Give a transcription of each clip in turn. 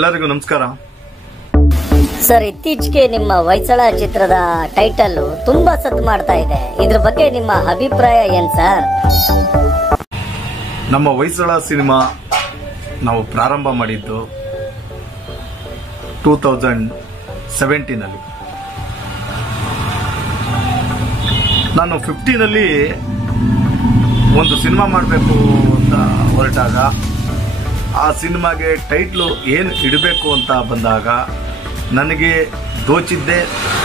ಎಲ್ಲರಿಗೂ ನಮಸ್ಕಾರ ಸರ್. ಇತ್ತೀಚೆಗೆ ನಿಮ್ಮ ಹೊಯ್ಸಳ ಚಿತ್ರದ ಟೈಟಲ್ ತುಂಬಾ ಸದ್ದು ಮಾಡ್ತಾ ಇದೆ. ಇದ್ರ ಬಗ್ಗೆ ನಿಮ್ಮ ಅಭಿಪ್ರಾಯ ಏನ್ ಸರ್? ನಮ್ಮ ಹೊಯ್ಸಳ ಸಿನಿಮಾ ನಾವು ಪ್ರಾರಂಭ ಮಾಡಿದ್ದು 2017 ಅಲ್ಲಿ. ನಾನು 15 ಒಂದು ಸಿನಿಮಾ ಮಾಡಬೇಕು ಅಂತ ಹೊರಟಾಗ ಆ ಸಿನಿಮಾಗೆ ಟೈಟ್ಲು ಏನು ಇಡಬೇಕು ಅಂತ ಬಂದಾಗ ನನಗೆ ದೋಚಿದ್ದೇ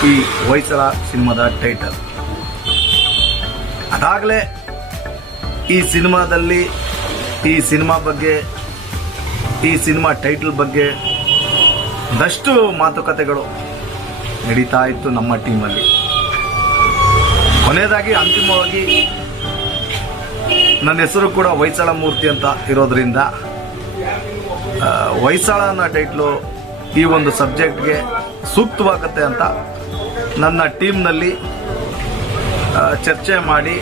ಈ ಹೊಯ್ಸಳ ಸಿನಿಮಾದ ಟೈಟಲ್. ಅದಾಗಲೇ ಈ ಸಿನಿಮಾದಲ್ಲಿ ಈ ಸಿನಿಮಾ ಬಗ್ಗೆ, ಈ ಸಿನಿಮಾ ಟೈಟಲ್ ಬಗ್ಗೆ ಒಂದಷ್ಟು ಮಾತುಕತೆಗಳು ನಡೀತಾ ಇತ್ತು ನಮ್ಮ ಟೀಮಲ್ಲಿ. ಕೊನೆಯದಾಗಿ ಅಂತಿಮವಾಗಿ ನನ್ನ ಹೆಸರು ಕೂಡ ಹೊಯ್ಸಳ ಮೂರ್ತಿ ಅಂತ ಇರೋದ್ರಿಂದ ಹೊಯ್ಸಳ ಅನ್ನೋ ಟೈಟ್ಲು ಈ ಒಂದು ಸಬ್ಜೆಕ್ಟ್ಗೆ ಸೂಕ್ತವಾಗುತ್ತೆ ಅಂತ ನನ್ನ ಟೀಮ್ನಲ್ಲಿ ಚರ್ಚೆ ಮಾಡಿ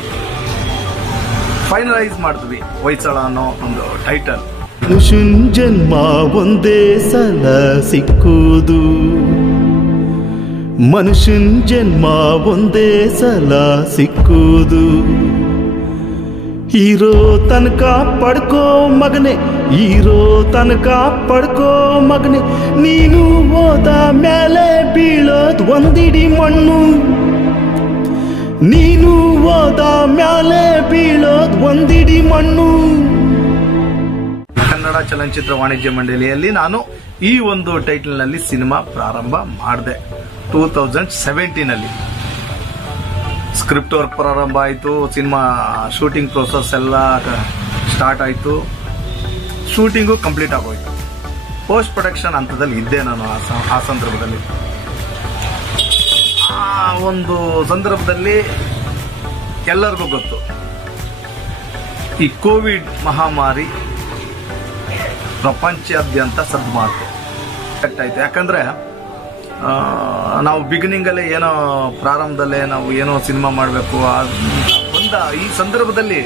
ಫೈನಲೈಸ್ ಮಾಡ್ತೀವಿ ಹೊಯ್ಸಳ ಅನ್ನೋ ಒಂದು ಟೈಟಲ್. ಮನುಷ್ಯನ್ ಜನ್ಮ ಒಂದೇ ಸಲ ಸಿಕ್ಕುವುದು, ಮನುಷ್ಯನ್ ಜನ್ಮ ಒಂದೇ ಸಲ ಸಿಕ್ಕುವುದು. ಹೀರೋ ತನಕ ಪಡ್ಕೋ ಮಗನೆ, ಹೀರೋ ತನಕ ಪಡ್ಕೋ ಮಗನೆ, ನೀನು ಹೋದ ಮೇಲೆ ಬೀಳೋದ್ ಒಂದಿಡಿ ಮಣ್ಣು, ನೀನು ಹೋದ ಮೇಲೆ ಬೀಳೋದ್ ಒಂದಿಡಿ ಮಣ್ಣು. ಕನ್ನಡ ಚಲನಚಿತ್ರ ವಾಣಿಜ್ಯ ಮಂಡಳಿಯಲ್ಲಿ ನಾನು ಈ ಒಂದು ಟೈಟಲ್ನಲ್ಲಿ ಸಿನಿಮಾ ಪ್ರಾರಂಭ ಮಾಡಿದೆ 2017. ಸ್ಕ್ರಿಪ್ಟ್ ವರ್ಕ್ ಪ್ರಾರಂಭ ಆಯಿತು, ಸಿನಿಮಾ ಶೂಟಿಂಗ್ ಪ್ರೋಸೆಸ್ ಎಲ್ಲ ಸ್ಟಾರ್ಟ್ ಆಯಿತು, ಶೂಟಿಂಗು ಕಂಪ್ಲೀಟ್ ಆಗೋಯ್ತು. ಪೋಸ್ಟ್ ಪ್ರೊಡಕ್ಷನ್ ಹಂತದಲ್ಲಿ ಇದ್ದೆ ನಾನು ಆ ಸಂದರ್ಭದಲ್ಲಿ. ಆ ಒಂದು ಸಂದರ್ಭದಲ್ಲಿ ಎಲ್ಲರಿಗೂ ಗೊತ್ತು, ಈ ಕೋವಿಡ್ ಮಹಾಮಾರಿ ಪ್ರಪಂಚಾದ್ಯಂತ ಸದ್ದು ಮಾಡ್ತು ಆಯ್ತು. ಯಾಕಂದ್ರೆ ನಾವು ಬಿಗಿನಿಂಗಲ್ಲೇ ಏನೋ ಪ್ರಾರಂಭದಲ್ಲೇ ನಾವು ಏನೋ ಸಿನಿಮಾ ಮಾಡಬೇಕು ಬಂದ ಈ ಸಂದರ್ಭದಲ್ಲಿ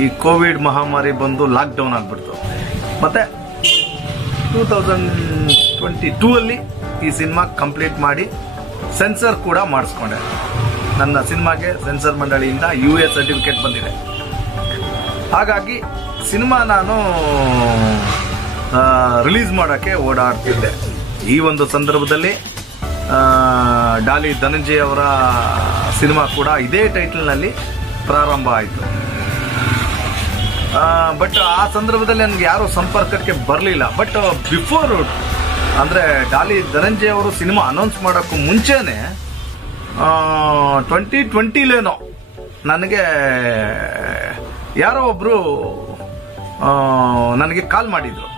ಈ ಕೋವಿಡ್ ಮಹಾಮಾರಿ ಬಂದು ಲಾಕ್ಡೌನ್ ಆಗ್ಬಿಡ್ತು. ಮತ್ತೆ 2022 ಈ ಸಿನಿಮಾ ಕಂಪ್ಲೀಟ್ ಮಾಡಿ ಸೆನ್ಸರ್ ಕೂಡ ಮಾಡಿಸ್ಕೊಂಡೆ. ನನ್ನ ಸಿನಿಮಾಗೆ ಸೆನ್ಸರ್ ಮಂಡಳಿಯಿಂದ UA ಸರ್ಟಿಫಿಕೇಟ್ ಬಂದಿದೆ. ಹಾಗಾಗಿ ಸಿನಿಮಾ ನಾನು ರಿಲೀಸ್ ಮಾಡೋಕ್ಕೆ ಓಡಾಡ್ತಿದ್ದೆ. ಈ ಒಂದು ಸಂದರ್ಭದಲ್ಲಿ ಡಾಲಿ ಧನಂಜಯ ಅವರ ಸಿನಿಮಾ ಕೂಡ ಇದೇ ಟೈಟಲ್ನಲ್ಲಿ ಪ್ರಾರಂಭ ಆಯಿತು. ಬಟ್ ಆ ಸಂದರ್ಭದಲ್ಲಿ ನನಗೆ ಯಾರೂ ಸಂಪರ್ಕಕ್ಕೆ ಬರಲಿಲ್ಲ. ಬಟ್ ಬಿಫೋರ್ ಅಂದರೆ ಡಾಲಿ ಧನಂಜಯ ಅವರು ಸಿನಿಮಾ ಅನೌನ್ಸ್ ಮಾಡೋಕ್ಕೂ ಮುಂಚೆನೇ 2020 ನನಗೆ ಯಾರೋ ಒಬ್ಬರು ನನಗೆ ಕಾಲ್ ಮಾಡಿದ್ರು.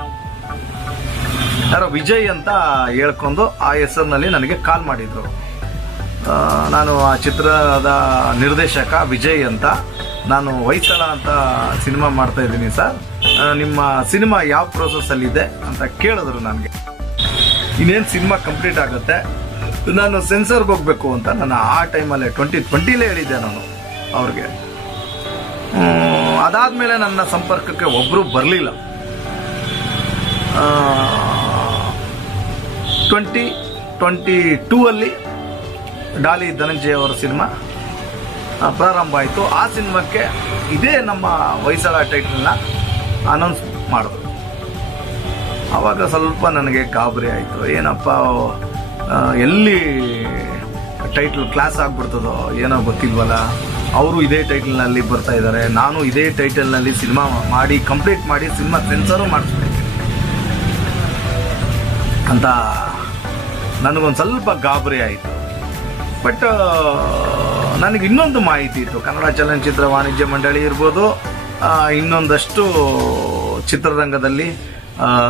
ಯಾರೋ ವಿಜಯ್ ಅಂತ ಹೇಳ್ಕೊಂಡು ಆ ಹೆಸರಿನಲ್ಲಿ ನನಗೆ ಕಾಲ್ ಮಾಡಿದ್ರು. ನಾನು ಆ ಚಿತ್ರದ ನಿರ್ದೇಶಕ ವಿಜಯ್ ಅಂತ, ನಾನು ಹೊಯ್ಸಳ ಅಂತ ಸಿನಿಮಾ ಮಾಡ್ತಾ ಇದ್ದೀನಿ ಸರ್, ನಿಮ್ಮ ಸಿನಿಮಾ ಯಾವ ಪ್ರೋಸೆಸ್ಸಲ್ಲಿದೆ ಅಂತ ಕೇಳಿದ್ರು ನನಗೆ. ಇನ್ನೇನು ಸಿನಿಮಾ ಕಂಪ್ಲೀಟ್ ಆಗುತ್ತೆ, ನಾನು ಸೆನ್ಸರ್ಗೆ ಹೋಗ್ಬೇಕು ಅಂತ ನಾನು ಆ ಟೈಮಲ್ಲೇ 2020 ಹೇಳಿದ್ದೆ ನಾನು ಅವ್ರಿಗೆ. ಅದಾದ್ಮೇಲೆ ನನ್ನ ಸಂಪರ್ಕಕ್ಕೆ ಒಬ್ಬರು ಬರಲಿಲ್ಲ. 2022 ಡಾಲಿ ಧನಂಜಯ ಅವರ ಸಿನಿಮಾ ಪ್ರಾರಂಭ ಆಯಿತು. ಆ ಸಿನಿಮಾಕ್ಕೆ ಇದೇ ನಮ್ಮ ಹೊಯ್ಸಳ ಟೈಟಲ್ನ ಅನೌನ್ಸ್ ಮಾಡಿದ್ರು. ಆವಾಗ ಸ್ವಲ್ಪ ನನಗೆ ಗಾಬರಿ ಆಯಿತು. ಏನಪ್ಪ ಎಲ್ಲಿ ಟೈಟಲ್ ಕ್ಲಾಸ್ ಆಗ್ಬಿಡ್ತದೋ ಏನೋ ಗೊತ್ತಿಲ್ವಲ್ಲ. ಅವರು ಇದೇ ಟೈಟಲ್ನಲ್ಲಿ ಬರ್ತಾ ಇದ್ದಾರೆ, ನಾನು ಇದೇ ಟೈಟಲ್ನಲ್ಲಿ ಸಿನಿಮಾ ಮಾಡಿ ಕಂಪ್ಲೀಟ್ ಮಾಡಿ ಸಿನಿಮಾ ಸೆನ್ಸರು ಮಾಡಿಸ್ಬಿಟ್ಟಿದ್ದೀನಿ ಅಂತ ನನಗೊಂದು ಸ್ವಲ್ಪ ಗಾಬರಿ ಆಯಿತು. ಬಟ್ ನನಗೆ ಇನ್ನೊಂದು ಮಾಹಿತಿ ಇತ್ತು. ಕನ್ನಡ ಚಲನಚಿತ್ರ ವಾಣಿಜ್ಯ ಮಂಡಳಿ ಇರ್ಬೋದು, ಇನ್ನೊಂದಷ್ಟು ಚಿತ್ರರಂಗದಲ್ಲಿ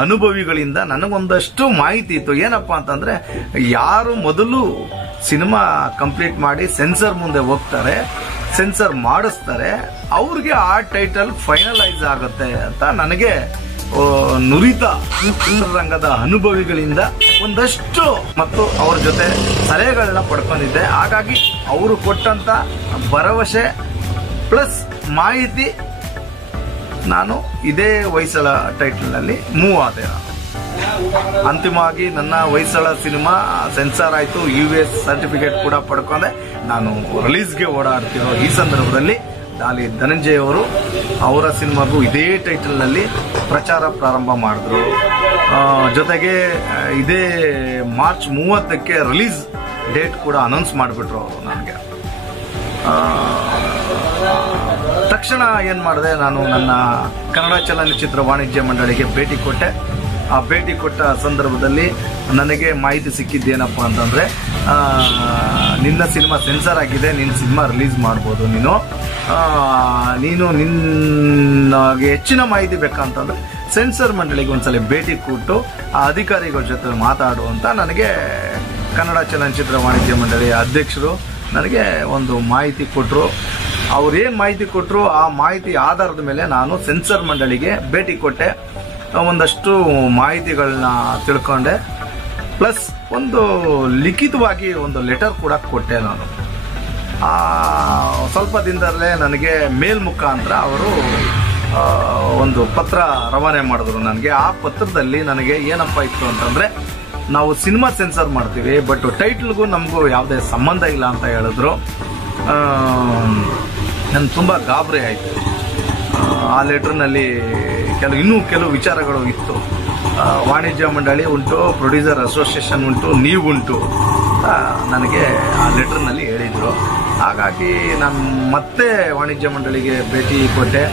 ಅನುಭವಿಗಳಿಂದ ನನಗೊಂದಷ್ಟು ಮಾಹಿತಿ ಇತ್ತು. ಏನಪ್ಪ ಅಂತಂದರೆ, ಯಾರು ಮೊದಲು ಸಿನಿಮಾ ಕಂಪ್ಲೀಟ್ ಮಾಡಿ ಸೆನ್ಸರ್ ಮುಂದೆ ಹೋಗ್ತಾರೆ, ಸೆನ್ಸರ್ ಮಾಡಿಸ್ತಾರೆ, ಅವ್ರಿಗೆ ಆ ಟೈಟಲ್ ಫೈನಲೈಸ್ ಆಗುತ್ತೆ ಅಂತ ನನಗೆ ನುರಿತ ಚಿತ್ರರಂಗದ ಅನುಭವಿಗಳಿಂದ ಒಂದಷ್ಟು ಮತ್ತು ಅವ್ರ ಜೊತೆ ಸಲಹೆಗಳನ್ನ ಪಡ್ಕೊಂಡಿದ್ದೆ. ಹಾಗಾಗಿ ಅವರು ಕೊಟ್ಟಂತ ಭರವಸೆ ಪ್ಲಸ್ ಮಾಹಿತಿ ನಾನು ಇದೇ ಹೊಯ್ಸಳ ಟೈಟಲ್ನಲ್ಲಿ ಮೂವ್ ಆದೆ. ಅಂತಿಮವಾಗಿ ನನ್ನ ಹೊಯ್ಸಳ ಸಿನಿಮಾ ಸೆನ್ಸಾರ್ ಆಯಿತು, US ಸರ್ಟಿಫಿಕೇಟ್ ಕೂಡ ಪಡ್ಕೊಂಡೆ. ನಾನು ರಿಲೀಸ್ಗೆ ಓಡಾಡ್ತಿರೋ ಈ ಸಂದರ್ಭದಲ್ಲಿ ಡಾಲಿ ಧನಂಜಯ್ ಅವರು ಅವರ ಸಿನಿಮಾಗೂ ಇದೇ ಟೈಟಲ್ನಲ್ಲಿ ಪ್ರಚಾರ ಪ್ರಾರಂಭ ಮಾಡಿದ್ರು. ಜೊತೆಗೆ ಇದೇ ಮಾರ್ಚ್ 30ಕ್ಕೆ ರಿಲೀಸ್ ಡೇಟ್ ಕೂಡ ಅನೌನ್ಸ್ ಮಾಡಿಬಿಟ್ರು ನನಗೆ. ತಕ್ಷಣ ಏನು ಮಾಡಿದೆ, ನಾನು ನನ್ನ ಕನ್ನಡ ಚಲನಚಿತ್ರ ವಾಣಿಜ್ಯ ಮಂಡಳಿಗೆ ಭೇಟಿ ಕೊಟ್ಟೆ. ಆ ಭೇಟಿ ಕೊಟ್ಟ ಸಂದರ್ಭದಲ್ಲಿ ನನಗೆ ಮಾಹಿತಿ ಸಿಕ್ಕಿದ್ದೇನಪ್ಪ ಅಂತಂದರೆ, ನಿನ್ನ ಸಿನಿಮಾ ಸೆನ್ಸರ್ ಆಗಿದೆ, ನಿನ್ನ ಸಿನಿಮಾ ರಿಲೀಸ್ ಮಾಡ್ಬೋದು, ನಿನ್ನಗೆ ಹೆಚ್ಚಿನ ಮಾಹಿತಿ ಬೇಕಂತಂದರೆ ಸೆನ್ಸರ್ ಮಂಡಳಿಗೆ ಒಂದ್ಸಲ ಭೇಟಿ ಕೊಟ್ಟು ಆ ಅಧಿಕಾರಿಗಳ ಜೊತೆ ಮಾತಾಡುವಂತ ನನಗೆ ಕನ್ನಡ ಚಲನಚಿತ್ರ ವಾಣಿಜ್ಯ ಮಂಡಳಿಯ ಅಧ್ಯಕ್ಷರು ನನಗೆ ಒಂದು ಮಾಹಿತಿ ಕೊಟ್ಟರು. ಅವ್ರೇನು ಮಾಹಿತಿ ಕೊಟ್ಟರು ಆ ಮಾಹಿತಿ ಆಧಾರದ ಮೇಲೆ ನಾನು ಸೆನ್ಸರ್ ಮಂಡಳಿಗೆ ಭೇಟಿ ಕೊಟ್ಟೆ. ಒಂದಷ್ಟು ಮಾಹಿತಿಗಳನ್ನ ತಿಳ್ಕೊಂಡೆ, ಪ್ಲಸ್ ಒಂದು ಲಿಖಿತವಾಗಿ ಒಂದು ಲೆಟರ್ ಕೂಡ ಕೊಟ್ಟೆ ನಾನು. ಸ್ವಲ್ಪ ದಿನದಲ್ಲೇ ನನಗೆ ಮೇಲ್ ಮುಖಾಂತರ ಅವರು ಒಂದು ಪತ್ರ ರವಾನೆ ಮಾಡಿದ್ರು ನನಗೆ. ಆ ಪತ್ರದಲ್ಲಿ ನನಗೆ ಏನಪ್ಪ ಇತ್ತು ಅಂತಂದರೆ, ನಾವು ಸಿನಿಮಾ ಸೆನ್ಸರ್ ಮಾಡ್ತೀವಿ, ಬಟ್ ಟೈಟ್ಲ್ಗೂ ನಮಗೂ ಯಾವುದೇ ಸಂಬಂಧ ಇಲ್ಲ ಅಂತ ಹೇಳಿದ್ರು. ನನಗೆ ತುಂಬ ಗಾಬರಿ ಆಯಿತು. ಆ ಲೆಟ್ರ್ನಲ್ಲಿ ಇನ್ನೂ ಕೆಲವು ವಿಚಾರಗಳು ಇತ್ತು. ವಾಣಿಜ್ಯ ಮಂಡಳಿ ಉಂಟು, ಪ್ರೊಡ್ಯೂಸರ್ ಅಸೋಸಿಯೇಷನ್ ಉಂಟು, ನೀವುಂಟು ನನಗೆ ಆ ಲೆಟ್ರ್ನಲ್ಲಿ ಹೇಳಿದರು. ಹಾಗಾಗಿ ನಾನು ಮತ್ತೆ ವಾಣಿಜ್ಯ ಮಂಡಳಿಗೆ ಭೇಟಿ ಕೊಟ್ಟೆ,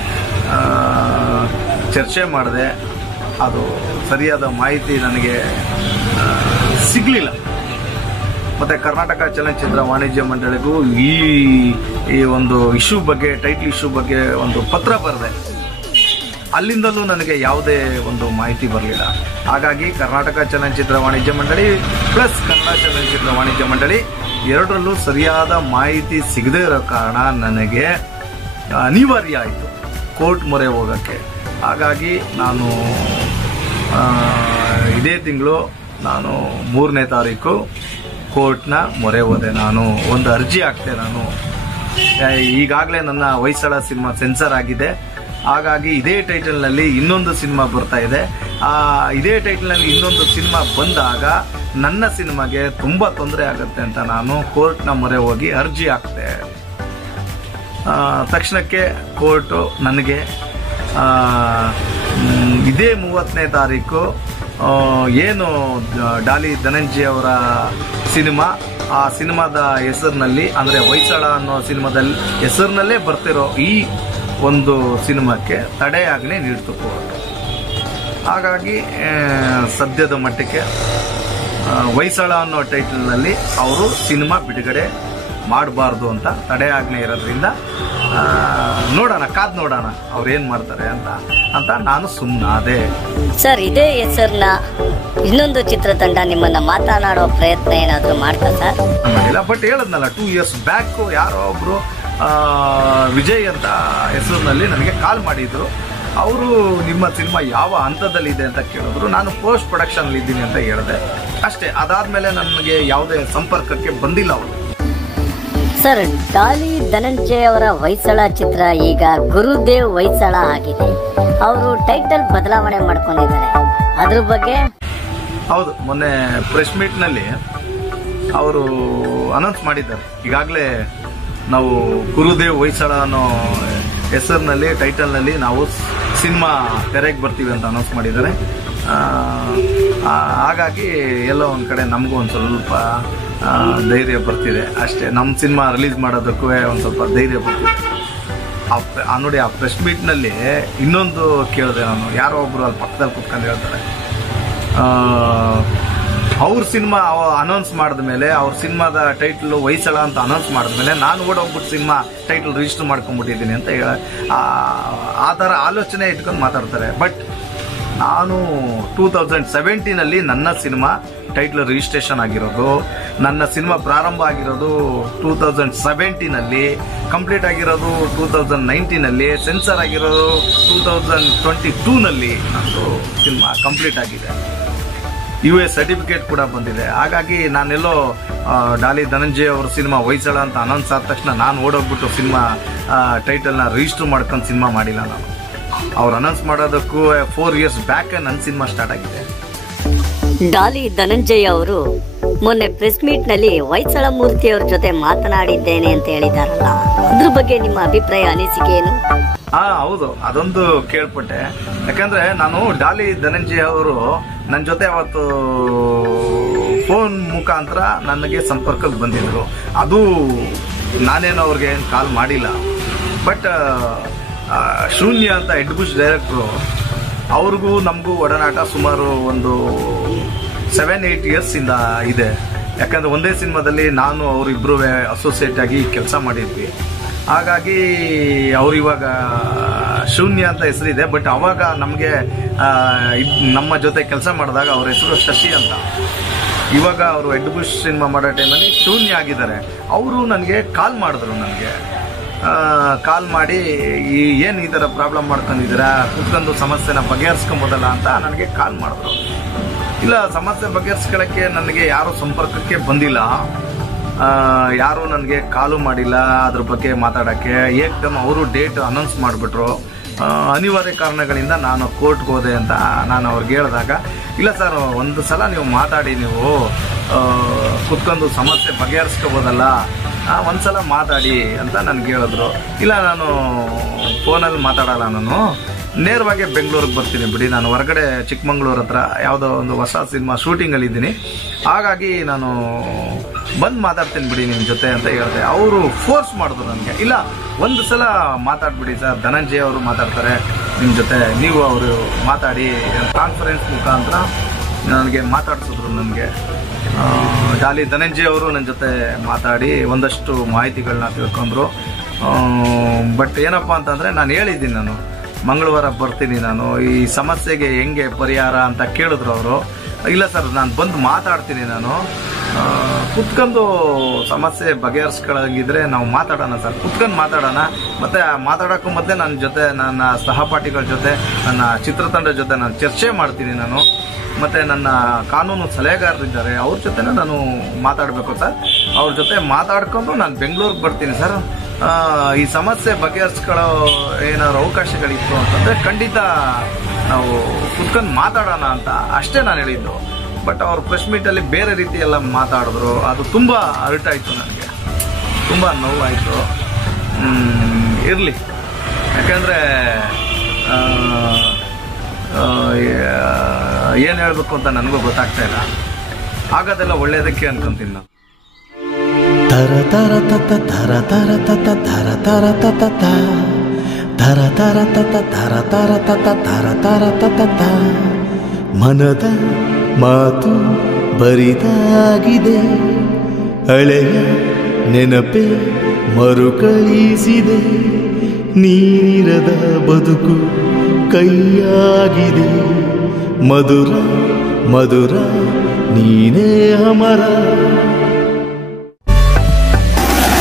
ಚರ್ಚೆ ಮಾಡಿದೆ. ಅದು ಸರಿಯಾದ ಮಾಹಿತಿ ನನಗೆ ಸಿಗಲಿಲ್ಲ. ಮತ್ತು ಕರ್ನಾಟಕ ಚಲನಚಿತ್ರ ವಾಣಿಜ್ಯ ಮಂಡಳಿಗೂ ಈ ಒಂದು ಇಶ್ಯೂ ಬಗ್ಗೆ, ಟೈಟ್ಲ್ ಇಶ್ಯೂ ಬಗ್ಗೆ ಒಂದು ಪತ್ರ ಬರೆದೆ. ಅಲ್ಲಿಂದಲೂ ನನಗೆ ಯಾವುದೇ ಒಂದು ಮಾಹಿತಿ ಬರಲಿಲ್ಲ. ಹಾಗಾಗಿ ಕರ್ನಾಟಕ ಚಲನಚಿತ್ರ ವಾಣಿಜ್ಯ ಮಂಡಳಿ ಪ್ಲಸ್ ಕನ್ನಡ ಚಲನಚಿತ್ರ ವಾಣಿಜ್ಯ ಮಂಡಳಿ ಎರಡರಲ್ಲೂ ಸರಿಯಾದ ಮಾಹಿತಿ ಸಿಗದೇ ಇರೋ ಕಾರಣ ನನಗೆ ಅನಿವಾರ್ಯ ಆಯಿತು ಕೋರ್ಟ್ ಮೊರೆ ಹೋಗೋಕ್ಕೆ. ಹಾಗಾಗಿ ನಾನು ಇದೇ ತಿಂಗಳು ನಾನು 3ನೇ ತಾರೀಕು ಕೋರ್ಟ್ನ ಮೊರೆ ಹೋದೆ. ನಾನು ಒಂದು ಅರ್ಜಿ ಹಾಕ್ತೆ. ನಾನು ಈಗಾಗಲೇ ನನ್ನ ಹೊಯ್ಸಳ ಸಿನಿಮಾ ಸೆನ್ಸರ್ ಆಗಿದೆ. ಹಾಗಾಗಿ ಇದೇ ಟೈಟಲ್ನಲ್ಲಿ ಇನ್ನೊಂದು ಸಿನಿಮಾ ಬರ್ತಾ ಇದೆ. ಇದೇ ಟೈಟಲ್ನಲ್ಲಿ ಇನ್ನೊಂದು ಸಿನಿಮಾ ಬಂದಾಗ ನನ್ನ ಸಿನಿಮಾಗೆ ತುಂಬ ತೊಂದರೆ ಆಗುತ್ತೆ ಅಂತ ನಾನು ಕೋರ್ಟ್ನ ಮೊರೆ ಹೋಗಿ ಅರ್ಜಿ ಹಾಕ್ತೆ. ತಕ್ಷಣಕ್ಕೆ ಕೋರ್ಟು ನನಗೆ ಇದೇ 30ನೇ ತಾರೀಕು ಏನು ಡಾಲಿ ಧನಂಜಯ್ ಅವರ ಸಿನಿಮಾ, ಆ ಸಿನಿಮಾದ ಹೆಸರಿನಲ್ಲಿ ಅಂದರೆ ಹೊಯ್ಸಳ ಅನ್ನೋ ಸಿನಿಮಾದಲ್ಲಿ ಹೆಸರಿನಲ್ಲೇ ಬರ್ತಿರೋ ಈ ಒಂದು ಸಿನಿಮಾಕ್ಕೆ ತಡೆಯಾಜ್ಞೆ ನೀಡ್ತು ಕೋರ್ಟ್. ಹಾಗಾಗಿ ಸದ್ಯದ ಮಟ್ಟಕ್ಕೆ ಹೊಯ್ಸಳ ಅನ್ನೋ ಟೈಟಲ್ನಲ್ಲಿ ಅವರು ಸಿನಿಮಾ ಬಿಡುಗಡೆ ಮಾಡಬಾರ್ದು ಅಂತ ತಡೆಯಾಜ್ಞೆ ಇರೋದ್ರಿಂದ ಕಾದ್ ನೋಡೋಣ ಅವ್ರೇನು ಮಾಡ್ತಾರೆ ಅಂತ ನಾನು ಸುಮ್ಮನಾದೆ. ಸರ್, ಇದೇ ಹೆಸರನ್ನ ಇನ್ನೊಂದು ಚಿತ್ರತಂಡ ನಿಮ್ಮನ್ನ ಮಾತನಾಡೋ ಪ್ರಯತ್ನ ಏನಾದರೂ ಮಾಡ್ತಾ ಸರ್? ಮಾಡಿಲ್ಲ, ಬಟ್ ಹೇಳದ್ನಲ್ಲ 2 years ಬ್ಯಾಕ್ ಯಾರೋ ಒಬ್ರು ವಿಜಯ್ ಅಂತ ಹೆಸರಿನಲ್ಲಿ ನನಗೆ ಕಾಲ್ ಮಾಡಿದ್ರು. ಅವರು ನಿಮ್ಮ ಸಿನಿಮಾ ಯಾವ ಹಂತದಲ್ಲಿದೆ ಅಂತ ಕೇಳಿದ್ರು. ನಾನು ಪೋಸ್ಟ್ ಪ್ರೊಡಕ್ಷನ್ ಇದ್ದೀನಿ ಅಂತ ಹೇಳಿದೆ ಅಷ್ಟೇ. ಅದಾದ್ಮೇಲೆ ನನಗೆ ಯಾವುದೇ ಸಂಪರ್ಕಕ್ಕೆ ಬಂದಿಲ್ಲ ಅವರು. ಸರ್, ಡಾಲಿ ಧನಂಜಯ್ ಅವರ ಹೊಯ್ಸಳ ಚಿತ್ರ ಈಗ ಗುರುದೇವ್ ಹೊಯ್ಸಳ ಆಗಿದೆ. ಅವರು ಟೈಟಲ್ ಬದಲಾವಣೆ ಮಾಡ್ಕೊಂಡಿದ್ದಾರೆ, ಅದ್ರ ಬಗ್ಗೆ? ಹೌದು, ಮೊನ್ನೆ ಪ್ರೆಸ್ ಮೀಟ್ನಲ್ಲಿ ಅವರು ಅನೌನ್ಸ್ ಮಾಡಿದ್ದಾರೆ. ಈಗಾಗಲೇ ನಾವು ಗುರುದೇವ್ ಹೊಯ್ಸಳ ಅನ್ನೋ ಹೆಸರಿನಲ್ಲಿ ಟೈಟಲ್ನಲ್ಲಿ ನಾವು ಸಿನಿಮಾ ತೆರೆಗೆ ಬರ್ತೀವಿ ಅಂತ ಅನೌನ್ಸ್ ಮಾಡಿದ್ದಾರೆ. ಹಾಗಾಗಿ ಎಲ್ಲೋ ಒಂದು ಕಡೆ ನಮಗೂ ಒಂದು ಸ್ವಲ್ಪ ಧೈರ್ಯ ಬರ್ತಿದೆ ಅಷ್ಟೇ. ನಮ್ಮ ಸಿನಿಮಾ ರಿಲೀಸ್ ಮಾಡೋದಕ್ಕೂ ಒಂದು ಸ್ವಲ್ಪ ಧೈರ್ಯ ಬರ್ತಿದೆ. ನೋಡಿ, ಆ ಪ್ರೆಸ್ ಮೀಟ್ನಲ್ಲಿ ಇನ್ನೊಂದು ಕೇಳಿದೆ ನಾನು. ಯಾರೋ ಒಬ್ರು ಅಲ್ಲಿ ಪಕ್ಕದಲ್ಲಿ ಕುತ್ಕೊಂಡು ಹೇಳ್ತಾರೆ, ಅವ್ರ ಸಿನಿಮಾ ಅನೌನ್ಸ್ ಮಾಡಿದ್ಮೇಲೆ, ಅವ್ರ ಸಿನಿಮಾದ ಟೈಟಲ್ ಹೊಯ್ಸಳ ಅಂತ ಅನೌನ್ಸ್ ಮಾಡಿದ್ಮೇಲೆ ನಾನು ಓಡೋಗ್ಬಿಟ್ಟು ಸಿನಿಮಾ ಟೈಟಲ್ ರಿಜಿಸ್ಟರ್ ಮಾಡ್ಕೊಂಡ್ಬಿಟ್ಟಿದ್ದೀನಿ ಅಂತ ಆ ಥರ ಆಲೋಚನೆ ಇಟ್ಕೊಂಡು ಮಾತಾಡ್ತಾರೆ. ಬಟ್ ನಾನು 2017 ನನ್ನ ಸಿನಿಮಾ ಟೈಟಲ್ ರಿಜಿಸ್ಟ್ರೇಷನ್ ಆಗಿರೋದು, ನನ್ನ ಸಿನಿಮಾ ಪ್ರಾರಂಭ ಆಗಿರೋದು 2017, ಕಂಪ್ಲೀಟ್ ಆಗಿರೋದು 2019, ಸೆನ್ಸರ್ ಆಗಿರೋದು 2022 ನಂದು ಸಿನಿಮಾ ಕಂಪ್ಲೀಟ್ ಆಗಿದೆ. US ಸರ್ಟಿಫಿಕೇಟ್ ಕೂಡ ಬಂದಿದೆ. ಹಾಗಾಗಿ ನಾನೆಲ್ಲೋ ಡಾಲಿ ಧನಂಜಯ್ ಅವ್ರ ಸಿನಿಮಾ ಹೊಯ್ಸಳ ಅಂತ ಅನೌನ್ಸ್ ಆದ ತಕ್ಷಣ ನಾನು ಓಡೋಗ್ಬಿಟ್ಟು ಸಿನಿಮಾ ಟೈಟಲ್ನ ರಿಜಿಸ್ಟರ್ ಮಾಡ್ಕೊಂಡು ಸಿನಿಮಾ ಮಾಡಿಲ್ಲ ನಾನು. ಅವ್ರು ಅನೌನ್ಸ್ ಮಾಡೋದಕ್ಕೂ 4 years ಬ್ಯಾಕ್ ನನ್ನ ಸಿನಿಮಾ ಸ್ಟಾರ್ಟ್ ಆಗಿದೆ. ಡಾಲಿ ಧನಂಜಯ್ ಅವರು ಮೊನ್ನೆ ಪ್ರೆಸ್ ಮೀಟ್ ನಲ್ಲಿ ಹೊಯ್ಸಳ ಮೂರ್ತಿ ಅವ್ರ ಜೊತೆ ಮಾತನಾಡಿದ್ದೇನೆ ಅಂತ ಹೇಳಿದಾರಲ್ಲ, ಅದ್ರ ಬಗ್ಗೆ ನಿಮ್ಮ ಅಭಿಪ್ರಾಯ ಅನಿಸಿಕೆ ಏನು? ಹೌದು, ಅದೊಂದು ಕೇಳ್ಪಟ್ಟೆ. ಯಾಕಂದ್ರೆ ನಾನು ಡಾಲಿ ಧನಂಜಯ್ ಅವರು ನನ್ನ ಜೊತೆ ಅವತ್ತು ಫೋನ್ ಮುಖಾಂತರ ನನಗೆ ಸಂಪರ್ಕಕ್ಕೆ ಬಂದಿದ್ರು. ಅದು ನಾನೇನು ಅವ್ರಿಗೆ ಕಾಲ್ ಮಾಡಿಲ್ಲ. ಬಟ್ ಶೂನ್ಯ ಅಂತ ಎಡ್ಬುಷ್ ಡೈರೆಕ್ಟ್ರು, ಅವ್ರಿಗೂ ನಮಗೂ ಒಡನಾಟ ಸುಮಾರು ಒಂದು 7-8 years ಇಂದ ಇದೆ. ಯಾಕಂದ್ರೆ ಒಂದೇ ಸಿನಿಮಾದಲ್ಲಿ ನಾನು ಅವರಿಬ್ರು ಅಸೋಸಿಯೇಟ್ ಆಗಿ ಕೆಲಸ ಮಾಡಿದ್ವಿ. ಹಾಗಾಗಿ ಅವ್ರು ಇವಾಗ ಶೂನ್ಯ ಅಂತ ಹೆಸರಿದೆ. ಬಟ್ ಅವಾಗ ನಮಗೆ ನಮ್ಮ ಜೊತೆ ಕೆಲಸ ಮಾಡಿದಾಗ ಅವ್ರ ಹೆಸರು ಶಶಿ ಅಂತ. ಇವಾಗ ಅವರು ಎಡ್ಬುಷ್ ಸಿನಿಮಾ ಮಾಡೋ ಟೈಮಲ್ಲಿ ಶೂನ್ಯ ಆಗಿದ್ದಾರೆ. ಅವರು ನನಗೆ ಕಾಲ್ ಮಾಡಿದ್ರು. ನನಗೆ ಕಾಲ್ ಮಾಡಿ ಏನು ಈ ಥರ ಪ್ರಾಬ್ಲಮ್ ಮಾಡ್ಕೊಂಡಿದ್ದೀರಾ, ಕೂತ್ಕೊಂಡು ಸಮಸ್ಯೆನ ಬಗೆಹರಿಸ್ಕೊಂಬೋದಲ್ಲ ಅಂತ ನನಗೆ ಕಾಲ್ ಮಾಡಿದ್ರು. ಇಲ್ಲ, ಸಮಸ್ಯೆ ಬಗೆಹರಿಸ್ಕೊಳ್ಳೋಕ್ಕೆ ನನಗೆ ಯಾರೂ ಸಂಪರ್ಕಕ್ಕೆ ಬಂದಿಲ್ಲ, ಯಾರೂ ನನಗೆ ಕಾಲು ಮಾಡಿಲ್ಲ ಅದ್ರ ಬಗ್ಗೆ ಮಾತಾಡೋಕ್ಕೆ. ಏಕದಮ್ ಅವರು ಡೇಟ್ ಅನೌನ್ಸ್ ಮಾಡಿಬಿಟ್ರು. ಅನಿವಾರ್ಯ ಕಾರಣಗಳಿಂದ ನಾನು ಕೋರ್ಟ್ಗೆ ಹೋದೆ ಅಂತ ನಾನು ಅವ್ರಿಗೆ ಹೇಳಿದಾಗ, ಇಲ್ಲ ಸರ್, ಒಂದು ಸಲ ನೀವು ಮಾತಾಡಿ, ನೀವು ಕುತ್ಕೊಂಡು ಸಮಸ್ಯೆ ಬಗೆಹರಿಸ್ಕೋಬೋದಲ್ಲ, ಒಂದ್ಸಲ ಮಾತಾಡಿ ಅಂತ ನನಗೆ ಹೇಳಿದ್ರು. ಇಲ್ಲ, ನಾನು ಫೋನಲ್ಲಿ ಮಾತಾಡಲ್ಲ, ನಾನು ನೇರವಾಗಿ ಬೆಂಗಳೂರಿಗೆ ಬರ್ತೀನಿ ಬಿಡಿ, ನಾನು ಹೊರಗಡೆ ಚಿಕ್ಕಮಂಗ್ಳೂರ್ ಹತ್ರ ಯಾವುದೋ ಒಂದು ಹೊಸ ಸಿನಿಮಾ ಶೂಟಿಂಗಲ್ಲಿ ಇದ್ದೀನಿ, ಹಾಗಾಗಿ ನಾನು ಬಂದು ಮಾತಾಡ್ತೀನಿ ಬಿಡಿ ನಿಮ್ಮ ಜೊತೆ ಅಂತ ಹೇಳಿದೆ. ಅವರು ಫೋರ್ಸ್ ಮಾಡಿದ್ರು ನನಗೆ, ಇಲ್ಲ ಒಂದು ಸಲ ಮಾತಾಡ್ಬಿಡಿ ಸರ್, ಧನಂಜಯ್ ಅವರು ಮಾತಾಡ್ತಾರೆ ನಿಮ್ಮ ಜೊತೆ, ನೀವು ಅವರು ಮಾತಾಡಿ. ಕಾನ್ಫರೆನ್ಸ್ ಮುಖಾಂತರ ನನಗೆ ಮಾತಾಡ್ಸಿದ್ರು. ನನಗೆ ಡಾಲಿ ಧನಂಜಯ್ ಅವರು ನನ್ನ ಜೊತೆ ಮಾತಾಡಿ ಒಂದಷ್ಟು ಮಾಹಿತಿಗಳನ್ನ ತಿಳ್ಕೊಂಡ್ರು. ಬಟ್ ಏನಪ್ಪ ಅಂತಂದರೆ, ನಾನು ಹೇಳಿದ್ದೀನಿ, ನಾನು ಮಂಗಳವಾರ ಬರ್ತೀನಿ, ನಾನು ಈ ಸಮಸ್ಯೆಗೆ ಹೆಂಗೆ ಪರಿಹಾರ ಅಂತ ಕೇಳಿದ್ರು ಅವರು. ಇಲ್ಲ ಸರ್, ನಾನು ಬಂದು ಮಾತಾಡ್ತೀನಿ, ನಾನು ಕುತ್ಕೊಂಡು ಸಮಸ್ಯೆ ಬಗೆಹರಿಸ್ಕೊಳ್ಳಂಗಿದ್ರೆ ನಾವು ಮಾತಾಡೋಣ ಸರ್, ಕುತ್ಕೊಂಡು ಮಾತಾಡೋಣ. ಮತ್ತು ಮಾತಾಡೋಕ್ಕೂ ಮೊದಲೇ ನನ್ನ ಜೊತೆ, ನನ್ನ ಸಹಪಾಠಿಗಳ ಜೊತೆ, ನನ್ನ ಚಿತ್ರತಂಡದ ಜೊತೆ ನಾನು ಚರ್ಚೆ ಮಾಡ್ತೀನಿ. ನಾನು ಮತ್ತು ನನ್ನ ಕಾನೂನು ಸಲಹೆಗಾರರಿದ್ದಾರೆ, ಅವ್ರ ಜೊತೆನೇ ನಾನು ಮಾತಾಡಬೇಕು ಸರ್. ಅವ್ರ ಜೊತೆ ಮಾತಾಡ್ಕೊಂಡು ನಾನು ಬೆಂಗಳೂರಿಗೆ ಬರ್ತೀನಿ ಸರ್. ಈ ಸಮಸ್ಯೆ ಬಗೆಹರಿಸ್ಕೊಳ್ಳೋ ಏನಾದ್ರು ಅವಕಾಶಗಳಿತ್ತು ಅಂತಂದರೆ ಖಂಡಿತ ನಾವು ಕುತ್ಕೊಂಡು ಮಾತಾಡೋಣ ಅಂತ ಅಷ್ಟೇ ನಾನು ಹೇಳಿದ್ದು. ಬಟ್ ಅವ್ರ ಪ್ರೆಸ್ ಮೀಟಲ್ಲಿ ಬೇರೆ ರೀತಿ ಎಲ್ಲ ಮಾತಾಡಿದ್ರು. ಅದು ತುಂಬ ಹರ್ಟ್ ಆಯಿತು, ನನಗೆ ತುಂಬ ನೋವಾಯಿತು. ಇರಲಿ, ಯಾಕಂದರೆ ಏನು ಹೇಳಬೇಕು ಅಂತ ನನಗೂ ಗೊತ್ತಾಗ್ತಾ ಇಲ್ಲ. ಆಗೋದೆಲ್ಲ ಒಳ್ಳೆಯದಕ್ಕೆ ಅನ್ಕೊಂತೀನಿ ನಾನು. ತರ ತರ ತತ ತರ ತರ ತತ ತರ ತರ ತತ ತರ ತರ ತತ ತರ ತರ ತತ ತರ ತರ ತತ ಮನದ ಮಾತು ಬರಿದಾಗಿದೆ, ಹಳೆಯ ನೆನಪೆ ಮರುಕಳಿಸಿದೆ, ನೀರದ ಬದುಕು ಕೈಯಾಗಿದೆ, ಮಧುರ ಮಧುರ ನೀನೇ ಅಮರ.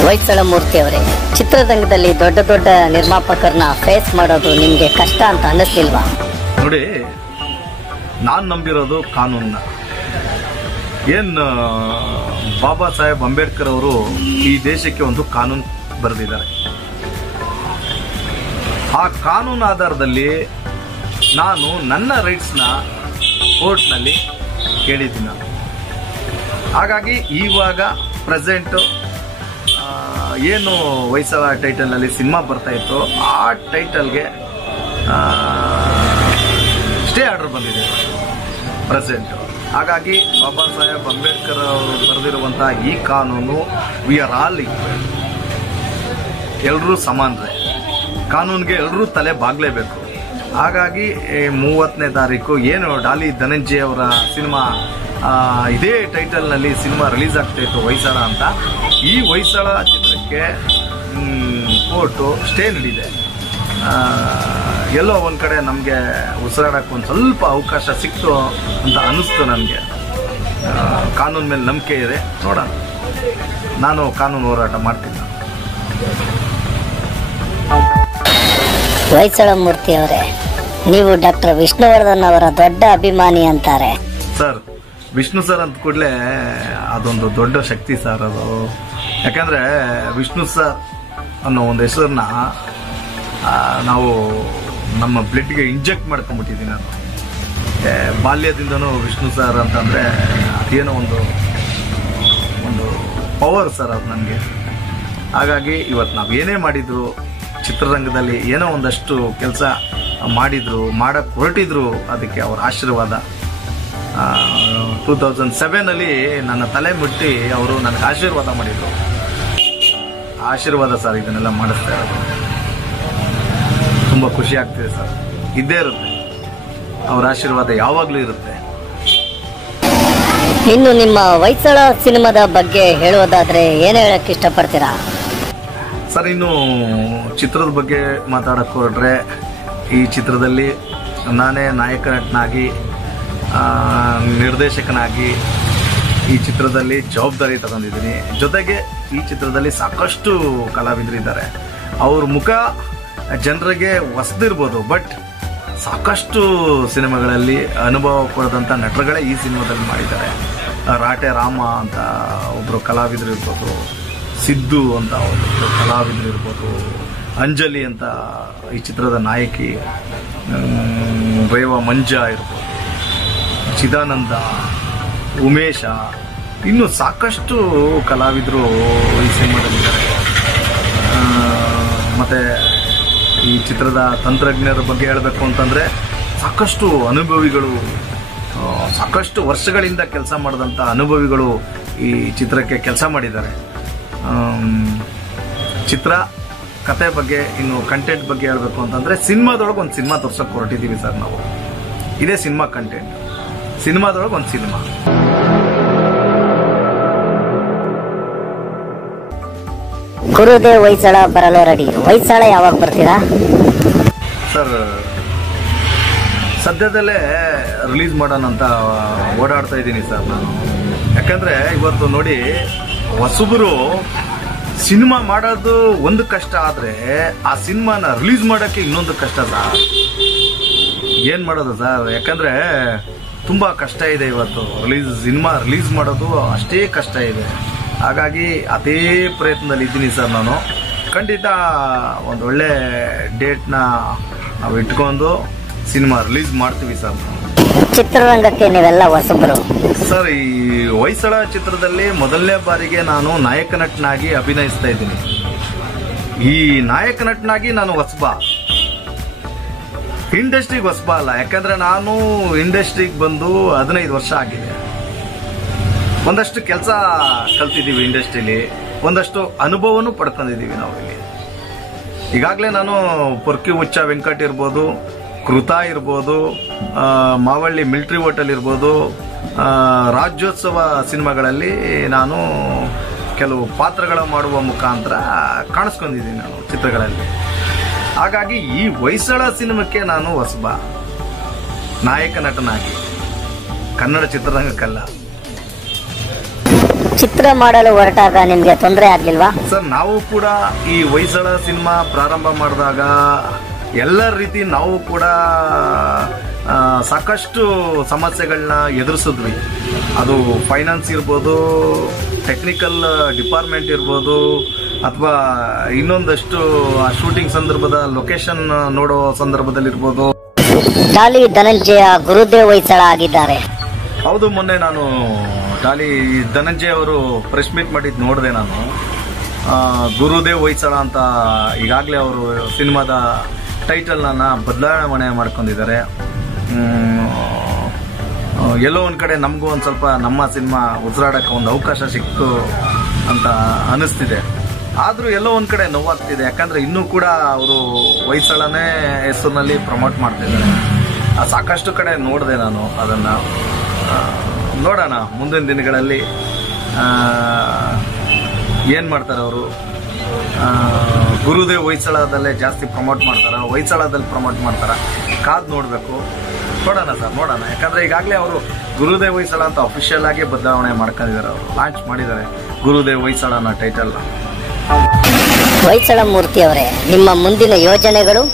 ಹೊಯ್ಸಳ ಮೂರ್ತಿ ಅವರೇ, ಚಿತ್ರರಂಗದಲ್ಲಿ ದೊಡ್ಡ ದೊಡ್ಡ ನಿರ್ಮಾಪಕರನ್ನ ಫೇಸ್ ಮಾಡೋದು ನಿಮ್ಗೆ ಕಷ್ಟ ಅಂತ ಅನ್ನಿಸ್ಲಿಲ್ವಾ? ನೋಡಿ, ನಾನು ನಂಬಿರೋದು ಕಾನೂನನ್ನ. ಏನು ಬಾಬಾ ಸಾಹೇಬ್ ಅಂಬೇಡ್ಕರ್ ಅವರು ಈ ದೇಶಕ್ಕೆ ಒಂದು ಕಾನೂನು ಬರೆದಿದ್ದಾರೆ. ಆ ಕಾನೂನು ಆಧಾರದಲ್ಲಿ ನಾನು ನನ್ನ ರೈಟ್ಸ್ನ ಕೋರ್ಟ್ನಲ್ಲಿ ಕೇಳಿದ್ದೀನಿ ನಾನು. ಹಾಗಾಗಿ ಇವಾಗ ಪ್ರೆಸೆಂಟು ಏನು ಹೊಯ್ಸಳ ಟೈಟಲ್ನಲ್ಲಿ ಸಿನಿಮಾ ಬರ್ತಾ ಇತ್ತು, ಆ ಟೈಟಲ್ಗೆ ಸ್ಟೇ ಆರ್ಡರ್ ಬಂದಿದೆ ಪ್ರೆಸೆಂಟು. ಹಾಗಾಗಿ ಬಾಬಾ ಸಾಹೇಬ್ ಅಂಬೇಡ್ಕರ್ ಅವರು ಬರೆದಿರುವಂಥ ಈ ಕಾನೂನು, ವಿ ಆರ್ ಆಲ್ ಈಕ್ವಲ್, ಎಲ್ಲರೂ ಸಮಾನರೇ, ಕಾನೂನಿಗೆ ಎಲ್ಲರೂ ತಲೆ ಬಾಗಲೇಬೇಕು. ಹಾಗಾಗಿ 30ನೇ ತಾರೀಕು ಏನು ಡಾಲಿ ಧನಂಜಯ್ ಅವರ ಸಿನಿಮಾ ಇದೇ ಟೈಟಲ್ನಲ್ಲಿ ಸಿನಿಮಾ ರಿಲೀಸ್ ಆಗ್ತಾ ಇತ್ತು, ಹೊಯ್ಸಳ ಅಂತ. ಈ ಹೊಯ್ಸಳ ಚಿತ್ರಕ್ಕೆ ಕೋರ್ಟು ಸ್ಟೇ ನೀಡಿದೆ. ಎಲ್ಲೋ ಒಂದು ಕಡೆ ನಮಗೆ ಉಸಿರಾಡಕ್ಕೆ ಒಂದು ಸ್ವಲ್ಪ ಅವಕಾಶ ಸಿಕ್ತು ಅಂತ ಅನ್ನಿಸ್ತು ನನಗೆ. ಕಾನೂನು ಮೇಲೆ ನಂಬಿಕೆ ಇದೆ, ನೋಡೋಣ. ನಾನು ಕಾನೂನು ಹೋರಾಟ ಮಾಡ್ತೀನಿ. ಹೊಯ್ಸಳ ಮೂರ್ತಿ ಅವರೇ, ನೀವು ಡಾಕ್ಟರ್ ವಿಷ್ಣುವರ್ಧನ್ ಅವರ ದೊಡ್ಡ ಅಭಿಮಾನಿ ಅಂತಾರೆ ಸರ್. ವಿಷ್ಣು ಸರ್ ಅಂತ ಕೂಡಲೇ ಅದೊಂದು ದೊಡ್ಡ ಶಕ್ತಿ ಸರ್ ಅದು. ಯಾಕಂದರೆ ವಿಷ್ಣು ಸರ್ ಅನ್ನೋ ಒಂದು ಹೆಸರನ್ನ ನಾವು ನಮ್ಮ ಬ್ಲಡ್ಗೆ ಇಂಜೆಕ್ಟ್ ಮಾಡ್ಕೊಂಡ್ಬಿಟ್ಟಿದ್ದೀನಿ ನಾನು. ಬಾಲ್ಯದಿಂದನೂ ವಿಷ್ಣು ಸರ್ ಅಂತಂದರೆ ಅದೇನೋ ಒಂದು ಪವರ್ ಸರ್ ಅದು ನನಗೆ. ಹಾಗಾಗಿ ಇವತ್ತು ನಾವು ಏನೇ ಮಾಡಿದ್ರು ಚಿತ್ರರಂಗದಲ್ಲಿ ಏನೋ ಒಂದಷ್ಟು ಕೆಲಸ ಮಾಡಿದ್ರು, ಮಾಡಕ್ಕೆ ಹೊರಟಿದ್ರು, ಅದಕ್ಕೆ ಅವರ ಆಶೀರ್ವಾದ. 2007 ನನ್ನ ತಲೆ ಮುಟ್ಟಿ ಅವರು ನನಗೆ ಆಶೀರ್ವಾದ ಮಾಡಿದರು. ಆಶೀರ್ವಾದ ಸರ್ ಇದನ್ನೆಲ್ಲ ಮಾಡಿಸ್ತಾ ಇರೋದು. ತುಂಬ ಖುಷಿ ಆಗ್ತಿದೆ ಸರ್. ಇದ್ದೇ ಇರುತ್ತೆ, ಅವರ ಆಶೀರ್ವಾದ ಯಾವಾಗಲೂ ಇರುತ್ತೆ. ಇನ್ನು ನಿಮ್ಮ ಹೊಯ್ಸಳ ಸಿನಿಮಾದ ಬಗ್ಗೆ ಹೇಳೋದಾದ್ರೆ ಏನು ಹೇಳಕ್ಕೆ ಇಷ್ಟಪಡ್ತೀರಾ ಸರ್? ಇನ್ನು ಚಿತ್ರದ ಬಗ್ಗೆ ಮಾತಾಡಕ್ಕೆ ಹೊರಟ್ರೆ, ಈ ಚಿತ್ರದಲ್ಲಿ ನಾನೇ ನಾಯಕ ನಟನಾಗಿ, ನಿರ್ದೇಶಕನಾಗಿ ಈ ಚಿತ್ರದಲ್ಲಿ ಜವಾಬ್ದಾರಿ ತಗೊಂಡಿದ್ದೀನಿ. ಜೊತೆಗೆ ಈ ಚಿತ್ರದಲ್ಲಿ ಸಾಕಷ್ಟು ಕಲಾವಿದರಿದ್ದಾರೆ. ಅವ್ರ ಮುಖ ಜನರಿಗೆ ಹೊಸದಿರ್ಬೋದು, ಬಟ್ ಸಾಕಷ್ಟು ಸಿನಿಮಾಗಳಲ್ಲಿ ಅನುಭವ ಪಡೆದಂಥ ನಟರುಗಳೇ ಈ ಸಿನಿಮಾದಲ್ಲಿ ಮಾಡಿದ್ದಾರೆ. ರಾಟೆ ರಾಮ ಅಂತ ಒಬ್ಬರು ಕಲಾವಿದರು ಇರ್ಬೋದು, ಸಿದ್ದು ಅಂತ ಒಬ್ಬರು ಕಲಾವಿದರು ಇರ್ಬೋದು, ಅಂಜಲಿ ಅಂತ ಈ ಚಿತ್ರದ ನಾಯಕಿ, ರೇವ ಮಂಜಾ ಇರ್ಬೋದು, ಚಿದಾನಂದ, ಉಮೇಶ, ಇನ್ನು ಸಾಕಷ್ಟು ಕಲಾವಿದರು ಈ ಸಿನಿಮಾದಲ್ಲಿದ್ದಾರೆ. ಮತ್ತು ಈ ಚಿತ್ರದ ತಂತ್ರಜ್ಞರ ಬಗ್ಗೆ ಹೇಳಬೇಕು ಅಂತಂದರೆ, ಸಾಕಷ್ಟು ಅನುಭವಿಗಳು, ಸಾಕಷ್ಟು ವರ್ಷಗಳಿಂದ ಕೆಲಸ ಮಾಡಿದಂಥ ಅನುಭವಿಗಳು ಈ ಚಿತ್ರಕ್ಕೆ ಕೆಲಸ ಮಾಡಿದ್ದಾರೆ. ಚಿತ್ರ ಕತೆ ಬಗ್ಗೆ, ಇನ್ನು ಕಂಟೆಂಟ್ ಬಗ್ಗೆ ಹೇಳಬೇಕು ಅಂತಂದರೆ, ಸಿನಿಮಾದೊಳಗೆ ಒಂದು ಸಿನಿಮಾ ತೋರ್ಸೋಕೆ ಹೊರಟಿದ್ದೀವಿ ಸರ್ ನಾವು. ಇದೇ ಸಿನಿಮಾ ಕಂಟೆಂಟ್, ಸಿನಿಮಾದೊಳಗೆ ಒಂದು ಸಿನಿಮಾ. ಗುರುದೇವ್ ಹೊಯ್ಸಳ ಬರಲು ರೆಡಿ. ಹೊಯ್ಸಳ ಯಾವಾಗ ಬರ್ತೀರಾ ಸರ್? ಸದ್ಯದಲ್ಲೇ ರಿಲೀಸ್ ಮಾಡೋಣ ಅಂತ ಓಡಾಡ್ತಾ ಇದ್ದೀನಿ ಸರ್ ನಾನು. ಯಾಕಂದರೆ ಇವತ್ತು ನೋಡಿ, ಹೊಸಬರು ಸಿನಿಮಾ ಮಾಡೋದು ಒಂದು ಕಷ್ಟ ಆದರೆ ಆ ಸಿನಿಮಾನ ರಿಲೀಸ್ ಮಾಡೋಕ್ಕೆ ಇನ್ನೊಂದು ಕಷ್ಟ ಸರ್. ಏನು ಮಾಡೋದು ಸರ್? ಯಾಕಂದರೆ ತುಂಬ ಕಷ್ಟ ಇದೆ ಇವತ್ತು. ಸಿನಿಮಾ ರಿಲೀಸ್ ಮಾಡೋದು ಅಷ್ಟೇ ಕಷ್ಟ ಇದೆ. ಹಾಗಾಗಿ ಅದೇ ಪ್ರಯತ್ನದಲ್ಲಿ ಇದ್ದೀನಿ ಸರ್ ನಾನು. ಖಂಡಿತ ಒಂದೊಳ್ಳೆ ಡೇಟ್ನ ನಾವು ಇಟ್ಕೊಂಡು ಸಿನಿಮಾ ರಿಲೀಸ್ ಮಾಡ್ತೀವಿ ಸರ್. ಚಿತ್ರರಂಗಕ್ಕೆ ನೀವೆಲ್ಲ ಹೊಸಬರು ಸರ್. ಈ ಹೊಯ್ಸಳ ಚಿತ್ರದಲ್ಲಿ ಮೊದಲನೇ ಬಾರಿಗೆ ನಾನು ನಾಯಕ ನಟನಾಗಿ ಅಭಿನಯಿಸ್ತಾ ಇದ್ದೀನಿ. ಈ ನಾಯಕ ನಟನಾಗಿ ನಾನು ಹೊಸಬ, ಇಂಡಸ್ಟ್ರಿಗೆ ಹೊಸಬ ಅಲ್ಲ. ಯಾಕಂದ್ರೆ ನಾನು ಇಂಡಸ್ಟ್ರಿಗೆ ಬಂದು 15 ವರ್ಷ ಆಗಿದೆ. ಒಂದಷ್ಟು ಕೆಲಸ ಕಲ್ತಿದ್ದೀವಿ ಇಂಡಸ್ಟ್ರಿಲಿ, ಒಂದಷ್ಟು ಅನುಭವನೂ ಪಡ್ಕೊಂಡಿದ್ದೀವಿ ನಾವು ಇಲ್ಲಿ. ಈಗಾಗಲೇ ನಾನು ಪೊರ್ಕಿ ಹುಚ್ಚ ವೆಂಕಟ್ ಇರ್ಬೋದು, ಕೃತ ಇರ್ಬೋದು, ಮಾವಳ್ಳಿ ಮಿಲಿಟರಿ ಹೋಟೆಲ್ ಇರ್ಬೋದು, ರಾಜ್ಯೋತ್ಸವ ಸಿನಿಮಾಗಳಲ್ಲಿ ನಾನು ಕೆಲವು ಪಾತ್ರಗಳ ಮಾಡುವ ಮುಖಾಂತರ ಕಾಣಿಸ್ಕೊಂಡಿದ್ದೀನಿ ನಾನು ಚಿತ್ರಗಳಲ್ಲಿ. ಹಾಗಾಗಿ ಈ ಹೊಯ್ಸಳ ಸಿನಿಮಾಕ್ಕೆ ನಾನು ಹೊಸಬ, ನಾಯಕ ನಟನಾಗಿ, ಕನ್ನಡ ಚಿತ್ರರಂಗಕ್ಕಲ್ಲ. ಚಿತ್ರ ಮಾಡಲು ಹೊರಟಾಗ ನಿಮ್ಗೆ ತೊಂದರೆ ಆಗ್ಲಿಲ್ವಾ ಸರ್? ನಾವು ಕೂಡ ಈ ಹೊಯ್ಸಳ ಸಿನಿಮಾ ಪ್ರಾರಂಭ ಮಾಡಿದಾಗ ಎಲ್ಲ ರೀತಿ ನಾವು ಕೂಡ ಸಾಕಷ್ಟು ಸಮಸ್ಯೆಗಳನ್ನ ಎದುರಿಸಿದ್ವಿ. ಅದು ಫೈನಾನ್ಸ್ ಇರ್ಬೋದು, ಟೆಕ್ನಿಕಲ್ ಡಿಪಾರ್ಟ್ಮೆಂಟ್ ಇರ್ಬೋದು, ಅಥವಾ ಇನ್ನೊಂದಷ್ಟು ಶೂಟಿಂಗ್ ಸಂದರ್ಭದ ಲೊಕೇಶನ್ ನೋಡೋ ಸಂದರ್ಭದಲ್ಲಿರ್ಬೋದು. ಡಾಲಿ ಧನಂಜಯ ಗುರುದೇವ್ ಹೊಯ್ಸಳ ಆಗಿದ್ದಾರೆ. ಹೌದು, ಮೊನ್ನೆ ನಾನು ಡಾಲಿ ಧನಂಜಯ ಅವರು ಪ್ರೆಸ್ ಮೀಟ್ ಮಾಡಿದ್ದು ನೋಡಿದೆ ನಾನು. ಗುರುದೇವ್ ಹೊಯ್ಸಳ ಅಂತ ಈಗಾಗಲೇ ಅವರು ಸಿನಿಮಾದ ಟೈಟಲ್ನ ಬದಲಾವಣೆ ಮಾಡ್ಕೊಂಡಿದ್ದಾರೆ. ಎಲ್ಲೋ ಒಂದು ಕಡೆ ನಮಗೂ ಒಂದು ಸ್ವಲ್ಪ ನಮ್ಮ ಸಿನಿಮಾ ಉಸಿರಾಡಕ್ಕೆ ಒಂದು ಅವಕಾಶ ಸಿಕ್ತು ಅಂತ ಅನಿಸ್ತಿದೆ. ಆದರೂ ಎಲ್ಲೋ ಒಂದು ಕಡೆ ನೋವಾಗ್ತಿದೆ. ಯಾಕಂದರೆ ಇನ್ನೂ ಕೂಡ ಅವರು ಹೊಯ್ಸಳನೇ ಹೆಸರಿನಲ್ಲಿ ಪ್ರಮೋಟ್ ಮಾಡ್ತಿದ್ದಾರೆ. ಸಾಕಷ್ಟು ಕಡೆ ನೋಡಿದೆ ನಾನು ಅದನ್ನು. ನೋಡೋಣ ಮುಂದಿನ ದಿನಗಳಲ್ಲಿ ಏನು ಮಾಡ್ತಾರೆ ಅವರು. ಗುರುದೇವ್ ಹೊಯ್ಸಳದಲ್ಲೇ ಜಾಸ್ತಿ ಪ್ರಮೋಟ್ ಮಾಡ್ತಾರ, ಹೊಯ್ಸಳದಲ್ಲಿ ಪ್ರಮೋಟ್ ಮಾಡ್ತಾರ, ಕಾದು ನೋಡಬೇಕು. ನೋಡೋಣ ಸರ್, ನೋಡೋಣ. ಯಾಕಂದರೆ ಈಗಾಗಲೇ ಅವರು ಗುರುದೇವ್ ಹೊಯ್ಸಳ ಅಂತ ಅಫಿಷಿಯಲ್ ಆಗಿ ಬದಲಾವಣೆ ಮಾಡ್ಕೊಂಡಿದ್ದಾರೆ. ಅವರು ಲಾಂಚ್ ಮಾಡಿದ್ದಾರೆ ಗುರುದೇವ್ ಹೊಯ್ಸಳ ಅನ್ನೋ ಟೈಟಲ್ನ. ಹೊಯ್ಸಳ ಮೂರ್ತಿ ಅವರೇ, ನಿಮ್ಮ ಮುಂದಿನ ಯೋಜನೆಗಳು?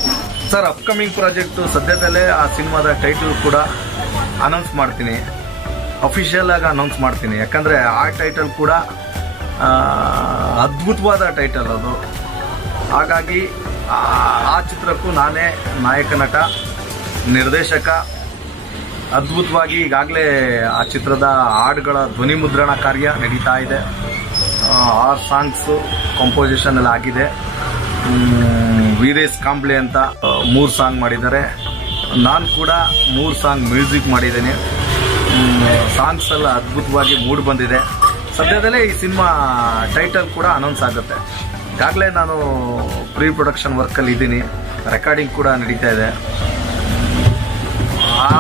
ಸರ್, ಅಪ್ಕಮಿಂಗ್ ಪ್ರಾಜೆಕ್ಟು ಸದ್ಯದಲ್ಲೇ ಆ ಸಿನಿಮಾದ ಟೈಟಲ್ ಕೂಡ ಅನೌನ್ಸ್ ಮಾಡ್ತೀನಿ, ಅಫಿಷಿಯಲ್ ಆಗಿ ಅನೌನ್ಸ್ ಮಾಡ್ತೀನಿ. ಯಾಕಂದರೆ ಆ ಟೈಟಲ್ ಕೂಡ ಅದ್ಭುತವಾದ ಟೈಟಲ್ ಅದು. ಹಾಗಾಗಿ ಆ ಚಿತ್ರಕ್ಕೂ ನಾನೇ ನಾಯಕ ನಟ, ನಿರ್ದೇಶಕ, ಅದ್ಭುತವಾಗಿ ಈಗಾಗಲೇ ಆ ಚಿತ್ರದ ಹಾಡುಗಳ ಧ್ವನಿ ಮುದ್ರಣ ಕಾರ್ಯ ನಡೀತಾ ಇದೆ. 6 ಸಾಂಗ್ಸು ಕಂಪೋಸಿಷನ್ ಎಲ್ಲ ಆಗಿದೆ. ವೀರೇಶ್ ಕಾಂಬ್ಳೆ ಅಂತ 3 ಸಾಂಗ್ ಮಾಡಿದ್ದಾರೆ. ನಾನು ಕೂಡ 3 ಸಾಂಗ್ ಮ್ಯೂಸಿಕ್ ಮಾಡಿದ್ದೇನೆ. ಸಾಂಗ್ಸ್ ಎಲ್ಲ ಅದ್ಭುತವಾಗಿ ಮೂಡ್ ಬಂದಿದೆ. ಸದ್ಯದಲ್ಲೇ ಈ ಸಿನಿಮಾ ಟೈಟಲ್ ಕೂಡ ಅನೌನ್ಸ್ ಆಗುತ್ತೆ. ಈಗಾಗಲೇ ನಾನು ಪ್ರೀ ಪ್ರೊಡಕ್ಷನ್ ವರ್ಕಲ್ಲಿ ಇದ್ದೀನಿ. ರೆಕಾರ್ಡಿಂಗ್ ಕೂಡ ನಡೀತಾ ಇದೆ.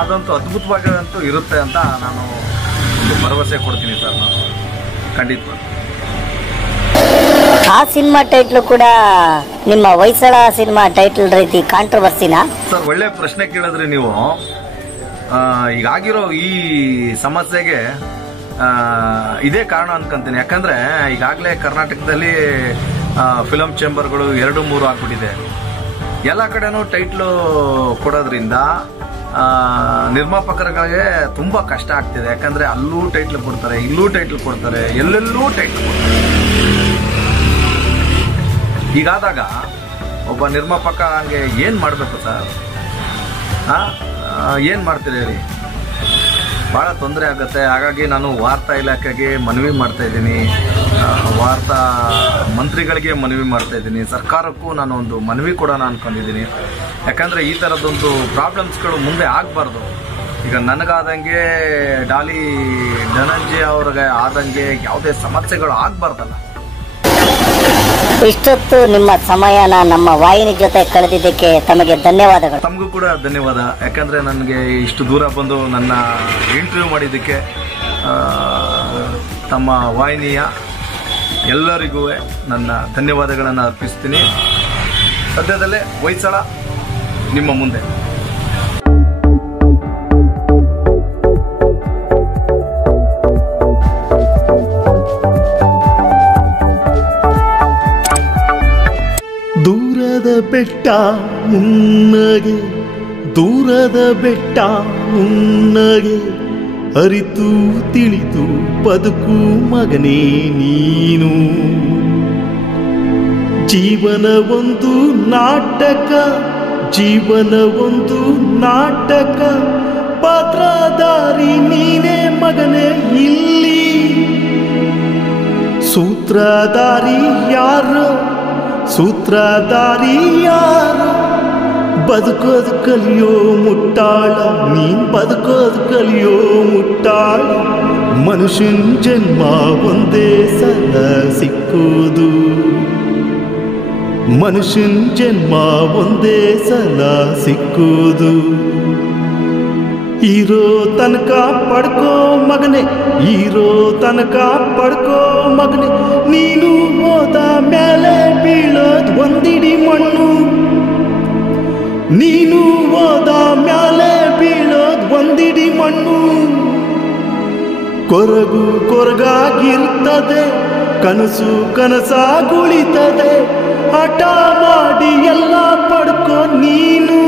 ಅದಂತೂ ಅದ್ಭುತವಾಗಂತೂ ಇರುತ್ತೆ ಅಂತ ನಾನು ಒಂದು ಭರವಸೆ ಕೊಡ್ತೀನಿ ಸರ್. ನಾನು ಖಂಡಿತ ಆ ಸಿನಿಮಾ ಟೈಟ್ಲು ಕೂಡ ನಿಮ್ಮ ಹೊಯ್ಸಳ ಸಿನಿಮಾ ಟೈಟಲ್ ರೀತಿ ಕಾಂಟ್ರವರ್ಸಿನಾ? ಸರ್, ಒಳ್ಳೆ ಪ್ರಶ್ನೆ ಕೇಳಿದ್ರಿ ನೀವು. ಈಗಾಗಿರೋ ಈ ಸಮಸ್ಯೆಗೆ ಇದೇ ಕಾರಣ ಅನ್ಕೊಂತೀನಿ. ಯಾಕಂದ್ರೆ ಈಗಾಗಲೇ ಕರ್ನಾಟಕದಲ್ಲಿ ಫಿಲಂ ಚೇಂಬರ್ಗಳು 2-3 ಆಗ್ಬಿಟ್ಟಿದೆ. ಎಲ್ಲ ಕಡೆನೂ ಟೈಟ್ಲು ಕೊಡೋದ್ರಿಂದ ನಿರ್ಮಾಪಕರಿಗೆ ತುಂಬಾ ಕಷ್ಟ ಆಗ್ತಿದೆ. ಯಾಕಂದ್ರೆ ಅಲ್ಲೂ ಟೈಟ್ಲ್ ಕೊಡ್ತಾರೆ, ಇಲ್ಲೂ ಟೈಟ್ಲ್ ಕೊಡ್ತಾರೆ, ಎಲ್ಲೆಲ್ಲೂ ಟೈಟ್ಲ್ ಕೊಡ್ತಾರೆ. ಹೀಗಾದಾಗ ಒಬ್ಬ ನಿರ್ಮಾಪಕ ಹಂಗೆ ಏನ್ ಮಾಡ್ಬೇಕು ಸರ್? ಏನ್ ಮಾಡ್ತೀರಿ ಹೇಳಿ? ಬಹಳ ತೊಂದರೆ ಆಗುತ್ತೆ. ಹಾಗಾಗಿ ನಾನು ವಾರ್ತಾ ಇಲಾಖೆಗೆ ಮನವಿ ಮಾಡ್ತಾ ಇದ್ದೀನಿ, ವಾರ್ತಾ ಮಂತ್ರಿಗಳಿಗೆ ಮನವಿ ಮಾಡ್ತಾ ಇದ್ದೀನಿ, ಸರ್ಕಾರಕ್ಕೂ ನಾನು ಒಂದು ಮನವಿ ಕೊಡೋಣ ಅನ್ಕೊಂಡಿದ್ದೀನಿ. ಯಾಕಂದ್ರೆ ಈ ಥರದೊಂದು ಪ್ರಾಬ್ಲಮ್ಸ್ಗಳು ಮುಂದೆ ಆಗಬಾರ್ದು. ಈಗ ನನಗಾದಂಗೆ ಡಾಲಿ ಧನಂಜಯ ಅವ್ರಿಗೆ ಆದಂಗೆ ಯಾವುದೇ ಸಮಸ್ಯೆಗಳು ಆಗಬಾರ್ದಲ್ಲ. ಇಷ್ಟೊತ್ತು ನಿಮ್ಮ ಸಮಯನ ನಮ್ಮ ವಾಹಿನಿ ಜೊತೆ ಕಳೆದಿದ್ದಕ್ಕೆ ತಮಗೆ ಧನ್ಯವಾದಗಳು. ತಮಗೂ ಕೂಡ ಧನ್ಯವಾದ. ಯಾಕಂದ್ರೆ ನನಗೆ ಇಷ್ಟು ದೂರ ಬಂದು ನನ್ನ ಇಂಟರ್ವ್ಯೂ ಮಾಡಿದ್ದಕ್ಕೆ ತಮ್ಮ ವಾಹಿನಿಯ ಎಲ್ಲರಿಗೂ ನನ್ನ ಧನ್ಯವಾದಗಳನ್ನು ಅರ್ಪಿಸ್ತೀನಿ. ಸದ್ಯದಲ್ಲೇ ಹೊಯ್ಸಳ ನಿಮ್ಮ ಮುಂದೆ. ದೂರದ ಬೆಟ್ಟ ಮುನ್ನಗೆ, ದೂರದ ಬೆಟ್ಟ ಮುನ್ನಗೆ, ಅರಿತು ತಿಳಿತು ಬದುಕು ಮಗನೇ ನೀನು. ಜೀವನ ಒಂದು ನಾಟಕ, ಜೀವನ ಒಂದು ನಾಟಕ, ಪಾತ್ರಧಾರಿ ನೀನೇ ಮಗನೇ ಇಲ್ಲಿ. ಸೂತ್ರಧಾರಿ ಯಾರು? ಸೂತ್ರಧಾರಿ ಯಾರು? ಬದುಕೋದು ಕಲಿಯೋ ಮುಟ್ಟಾಳ, ನೀನ್ ಬದುಕೋದು ಕಲಿಯೋ ಮುಟ್ಟಾಳ. ಮನುಷ್ಯನ ಜನ್ಮ ಒಂದೇ ಸಲ ಸಿಕ್ಕೋದು, ಮನುಷ್ಯನ ಜನ್ಮ ಒಂದೇ ಸಲ ಸಿಕ್ಕೋದು. ಇರೋ ತನಕ ಪಡ್ಕೋ ಮಗನೆ, ಇರೋ ತನಕ ಪಡ್ಕೋ ಮಗನೆ. ನೀನು ಹೋದ ಮೇಲೆ ಬೀಳೋದು ಒಂದಿಡಿ ಮಣ್ಣು, ನೀನು ಹೋದ ಮೇಲೆ ಬೀಳೋದು ಒಂದಿಡಿ ಮಣ್ಣು. ಕೊರಗು ಕೊರಗಾಗಿರ್ತದೆ, ಕನಸು ಕನಸಾಗುಳಿತದೆ. ಹಠ ಮಾಡಿ ಎಲ್ಲ ಪಡ್ಕೋ ನೀನು.